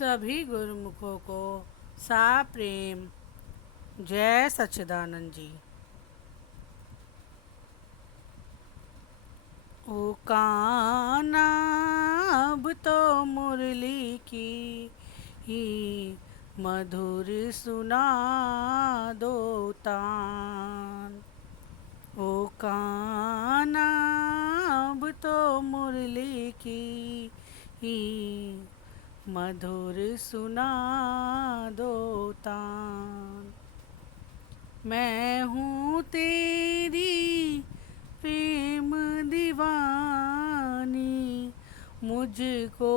सभी गुरुमुखों को सा प्रेम। जय सच्चिदानंद जी। ओ कान्हा अब तो मुरली की ही मधुर सुना दो तान। ओ कान्हा अब तो मुरली की ही मधुर सुना दो तान। मैं हूँ तेरी प्रेम दीवानी, मुझको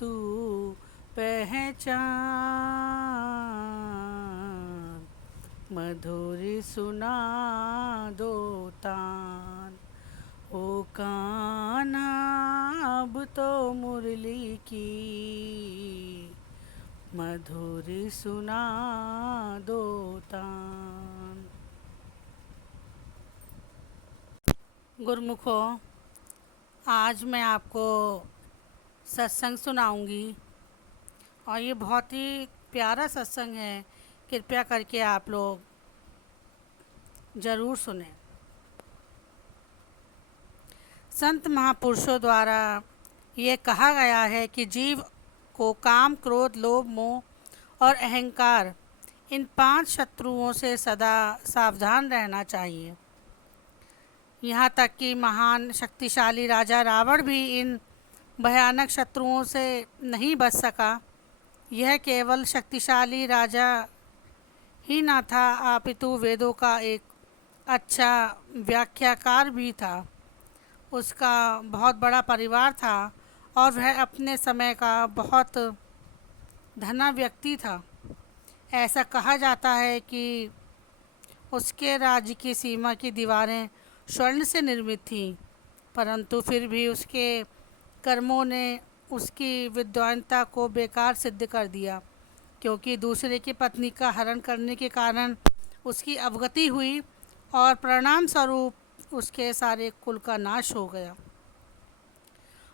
तू पहचान। मधुर सुना दो तान। ओ कान्हा अब तो मुरली की मधुर सुना दो तान। गुरुमुखों, आज मैं आपको सत्संग सुनाऊंगी और ये बहुत ही प्यारा सत्संग है। कृपया करके आप लोग ज़रूर सुनें। संत महापुरुषों द्वारा ये कहा गया है कि जीव को काम, क्रोध, लोभ, मोह और अहंकार, इन 5 शत्रुओं से सदा सावधान रहना चाहिए। यहाँ तक कि महान शक्तिशाली राजा रावण भी इन भयानक शत्रुओं से नहीं बच सका। यह केवल शक्तिशाली राजा ही न था, अपितु वेदों का एक अच्छा व्याख्याकार भी था। उसका बहुत बड़ा परिवार था और वह अपने समय का बहुत धना व्यक्ति था। ऐसा कहा जाता है कि उसके राज्य की सीमा की दीवारें स्वर्ण से निर्मित थीं, परंतु फिर भी उसके कर्मों ने उसकी विद्वानता को बेकार सिद्ध कर दिया, क्योंकि दूसरे की पत्नी का हरण करने के कारण उसकी अवगति हुई और परिणाम स्वरूप उसके सारे कुल का नाश हो गया।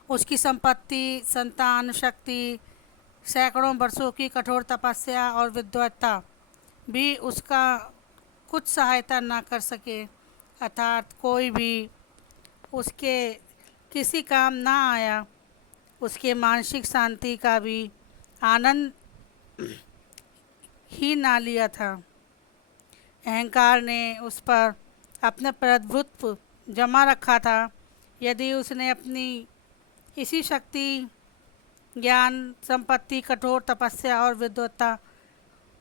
उसकी संपत्ति, संतान, शक्ति, सैकड़ों वर्षों की कठोर तपस्या और विद्वत्ता भी उसका कुछ सहायता ना कर सके, अर्थात कोई भी उसके किसी काम ना आया। उसके मानसिक शांति का भी आनंद ही ना लिया था। अहंकार ने उस पर अपना प्रभुत्व जमा रखा था। यदि उसने अपनी इसी शक्ति, ज्ञान, संपत्ति, कठोर तपस्या और विद्वत्ता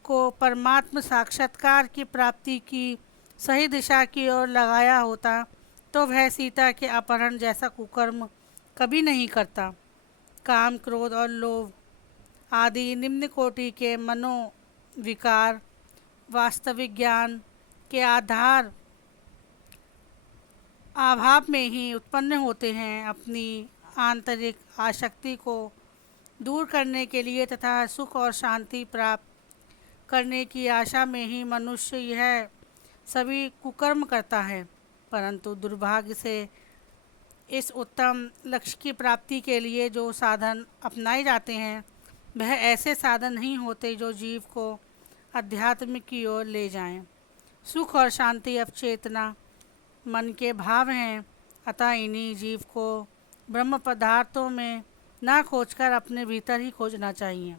को परमात्म साक्षात्कार की प्राप्ति की सही दिशा की ओर लगाया होता, तो वह सीता के अपहरण जैसा कुकर्म कभी नहीं करता। काम, क्रोध और लोभ आदि निम्न कोटि के मनोविकार वास्तविक ज्ञान के आधार अभाव में ही उत्पन्न होते हैं। अपनी आंतरिक आसक्ति को दूर करने के लिए तथा सुख और शांति प्राप्त करने की आशा में ही मनुष्य यह सभी कुकर्म करता है। परंतु दुर्भाग्य से इस उत्तम लक्ष्य की प्राप्ति के लिए जो साधन अपनाए जाते हैं, वह ऐसे साधन नहीं होते जो जीव को अध्यात्म की ओर ले जाएं। सुख और शांति अवचेतना मन के भाव हैं, अतः इन्हीं जीव को ब्रह्म पदार्थों में ना खोजकर अपने भीतर ही खोजना चाहिए।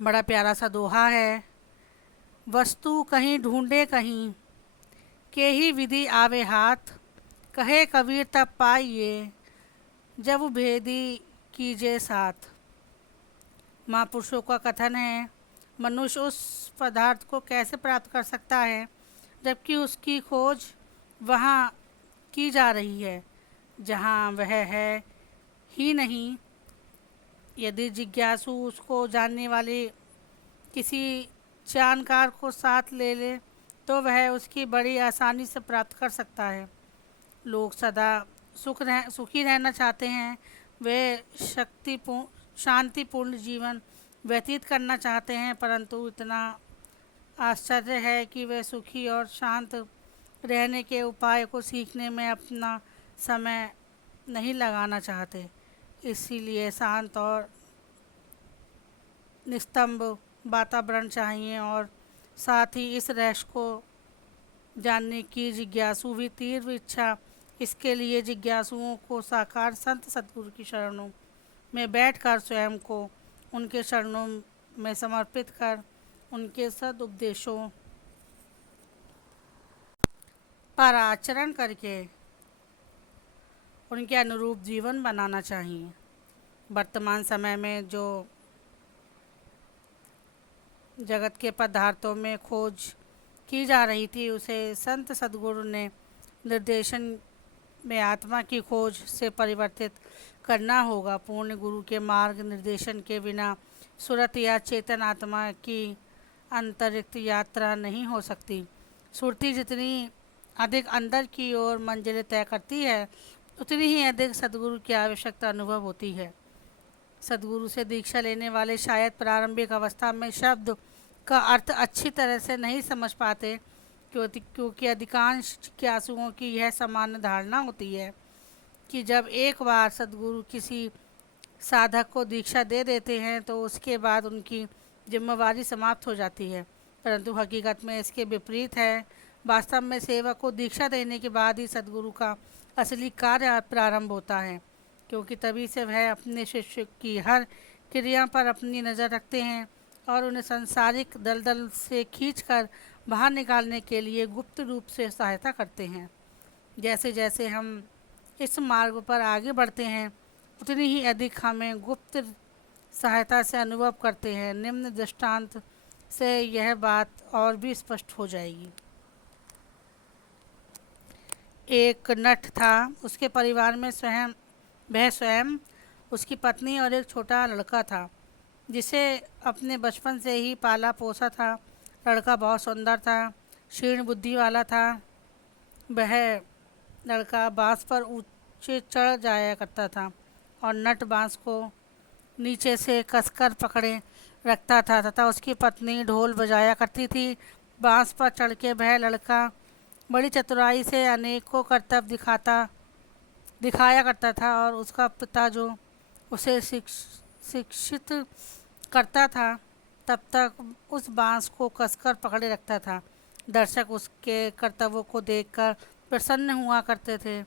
बड़ा प्यारा सा दोहा है। वस्तु कहीं ढूंढे कहीं, के ही विधि आवे हाथ, कहे कबीर तब पाइए, जब भेदी कीजिए साथ। महापुरुषों का कथन है, मनुष्य उस पदार्थ को कैसे प्राप्त कर सकता है जबकि उसकी खोज वहाँ की जा रही है जहाँ वह है ही नहीं। यदि जिज्ञासु उसको जानने वाले किसी जानकार को साथ ले ले तो वह उसकी बड़ी आसानी से प्राप्त कर सकता है। लोग सदा सुखी रहना चाहते हैं। वे शांतिपूर्ण जीवन व्यतीत करना चाहते हैं, परंतु इतना आश्चर्य है कि वे सुखी और शांत रहने के उपाय को सीखने में अपना समय नहीं लगाना चाहते। इसीलिए शांत और निस्तंभ वातावरण चाहिए और साथ ही इस रहस्य को जानने की जिज्ञासु भी तीव्र इच्छा। इसके लिए जिज्ञासुओं को साकार संत सद्गुरु की शरणों में बैठकर स्वयं को उनके चरणों में समर्पित कर उनके सदुपदेशों पर आचरण करके उनके अनुरूप जीवन बनाना चाहिए। वर्तमान समय में जो जगत के पदार्थों में खोज की जा रही थी उसे संत सद्गुरु ने निर्देशन में आत्मा की खोज से परिवर्तित करना होगा। पूर्ण गुरु के मार्ग निर्देशन के बिना सुरत या चेतन आत्मा की अंतरिक्त यात्रा नहीं हो सकती। सुरती जितनी अधिक अंदर की ओर मंजिलें तय करती है उतनी ही अधिक सद्गुरु की आवश्यकता अनुभव होती है। सद्गुरु से दीक्षा लेने वाले शायद प्रारंभिक अवस्था में शब्द का अर्थ अच्छी तरह से नहीं समझ पाते क्योंकि अधिकांश जिज्ञासुओं की यह सामान्य धारणा होती है कि जब एक बार सद्गुरु किसी साधक को दीक्षा दे देते हैं तो उसके बाद उनकी जिम्मेवारी समाप्त हो जाती है, परंतु हकीकत में इसके विपरीत है। वास्तव में सेवक को दीक्षा देने के बाद ही सद्गुरु का असली कार्य प्रारंभ होता है, क्योंकि तभी से वह अपने शिष्य की हर क्रिया पर अपनी नज़र रखते हैं और उन्हें सांसारिक दलदल से खींचकर बाहर निकालने के लिए गुप्त रूप से सहायता करते हैं। जैसे जैसे हम इस मार्ग पर आगे बढ़ते हैं उतनी ही अधिक हमें गुप्त सहायता से अनुभव करते हैं। निम्न दृष्टांत से यह बात और भी स्पष्ट हो जाएगी। एक नट था, उसके परिवार में वह स्वयं, उसकी पत्नी और एक छोटा लड़का था जिसे अपने बचपन से ही पाला पोसा था। लड़का बहुत सुंदर था, क्षीण बुद्धि वाला था। वह लड़का बांस पर ऊंचे चढ़ जाया करता था और नट बांस को नीचे से कसकर पकड़े रखता था तथा उसकी पत्नी ढोल बजाया करती थी। बांस पर चढ़ के वह लड़का बड़ी चतुराई से अनेकों करतब दिखाया करता था और उसका पिता जो उसे शिक्षित करता था तब तक उस बांस को कसकर पकड़े रखता था। दर्शक उसके कर्तव्यों को देखकर प्रसन्न हुआ करते थे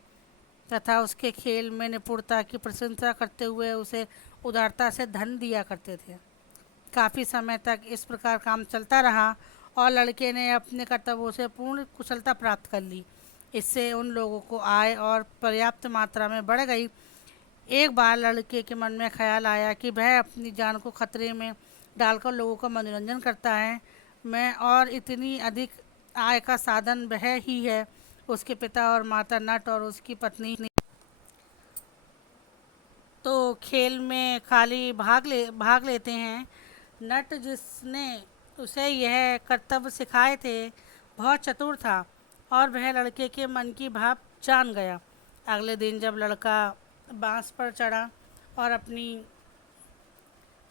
तथा उसके खेल में निपुणता की प्रशंसा करते हुए उसे उदारता से धन दिया करते थे। काफ़ी समय तक इस प्रकार काम चलता रहा और लड़के ने अपने कर्तव्यों से पूर्ण कुशलता प्राप्त कर ली। इससे उन लोगों को आय और पर्याप्त मात्रा में बढ़ गई। एक बार लड़के के मन में ख्याल आया कि वह अपनी जान को खतरे में डालकर लोगों का मनोरंजन करता है। मैं और इतनी अधिक आय का साधन वह ही है। उसके पिता और माता नट और उसकी पत्नी तो खेल में खाली भाग लेते हैं। नट जिसने उसे यह कर्तव्य सिखाए थे बहुत चतुर था और वह लड़के के मन की भाव जान गया। अगले दिन जब लड़का बांस पर चढ़ा और अपनी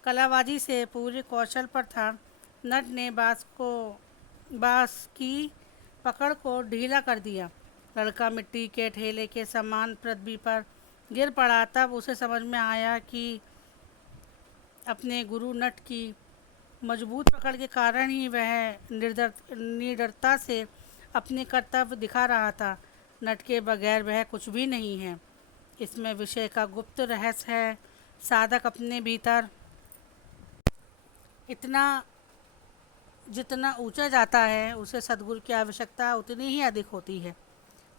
कलाबाजी से पूरे कौशल पर था, नट ने बांस की पकड़ को ढीला कर दिया। लड़का मिट्टी के ठेले के समान पृथ्वी पर गिर पड़ा। तब उसे समझ में आया कि अपने गुरु नट की मजबूत पकड़ के कारण ही वह निडरता से अपने कर्तव्य दिखा रहा था। नट के बगैर वह कुछ भी नहीं है। इसमें विषय का गुप्त रहस्य है। साधक अपने भीतर जितना ऊंचा जाता है उसे सद्गुरु की आवश्यकता उतनी ही अधिक होती है।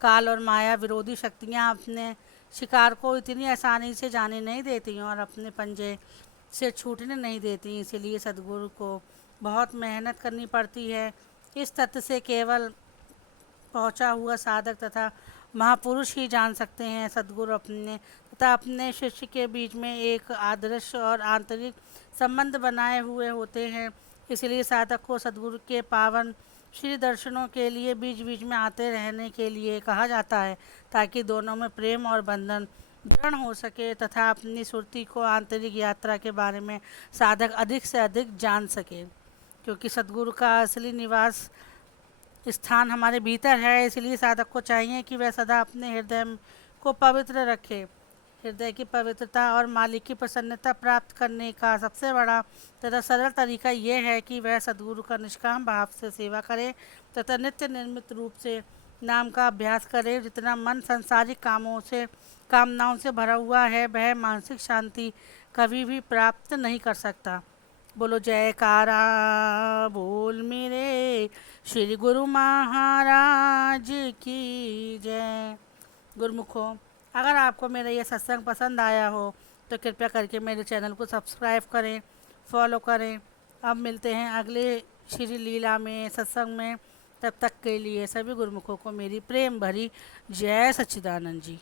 काल और माया विरोधी शक्तियाँ अपने शिकार को इतनी आसानी से जाने नहीं देती और अपने पंजे से छूटने नहीं देती। इसीलिए सद्गुरु को बहुत मेहनत करनी पड़ती है। इस तथ्य से केवल पहुंचा हुआ साधक तथा महापुरुष ही जान सकते हैं। सद्गुरु अपने शिष्य के बीच में एक आदर्श और आंतरिक संबंध बनाए हुए होते हैं। इसलिए साधक को सद्गुरु के पावन श्री दर्शनों के लिए बीच बीच में आते रहने के लिए कहा जाता है, ताकि दोनों में प्रेम और बंधन दृढ़ हो सके तथा अपनी सुरती को आंतरिक यात्रा के बारे में साधक अधिक से अधिक जान सके। क्योंकि सद्गुरु का असली निवास स्थान हमारे भीतर है, इसलिए साधक को चाहिए कि वह सदा अपने हृदय को पवित्र रखे। हृदय की पवित्रता और मालिक की प्रसन्नता प्राप्त करने का सबसे बड़ा तथा सरल तरीका ये है कि वह सद्गुरु का निष्काम भाव से सेवा करे तथा नित्य निर्मित रूप से नाम का अभ्यास करे। जितना मन सांसारिक कामों से कामनाओं से भरा हुआ है वह मानसिक शांति कभी भी प्राप्त नहीं कर सकता। बोलो जयकारा बोल मेरे श्री गुरु महाराज की जय। गुरुमुखों, अगर आपको मेरा ये सत्संग पसंद आया हो तो कृपया करके मेरे चैनल को सब्सक्राइब करें, फॉलो करें। अब मिलते हैं अगले श्री लीला में, सत्संग में। तब तक के लिए सभी गुरुमुखों को मेरी प्रेम भरी जय सच्चिदानंद जी।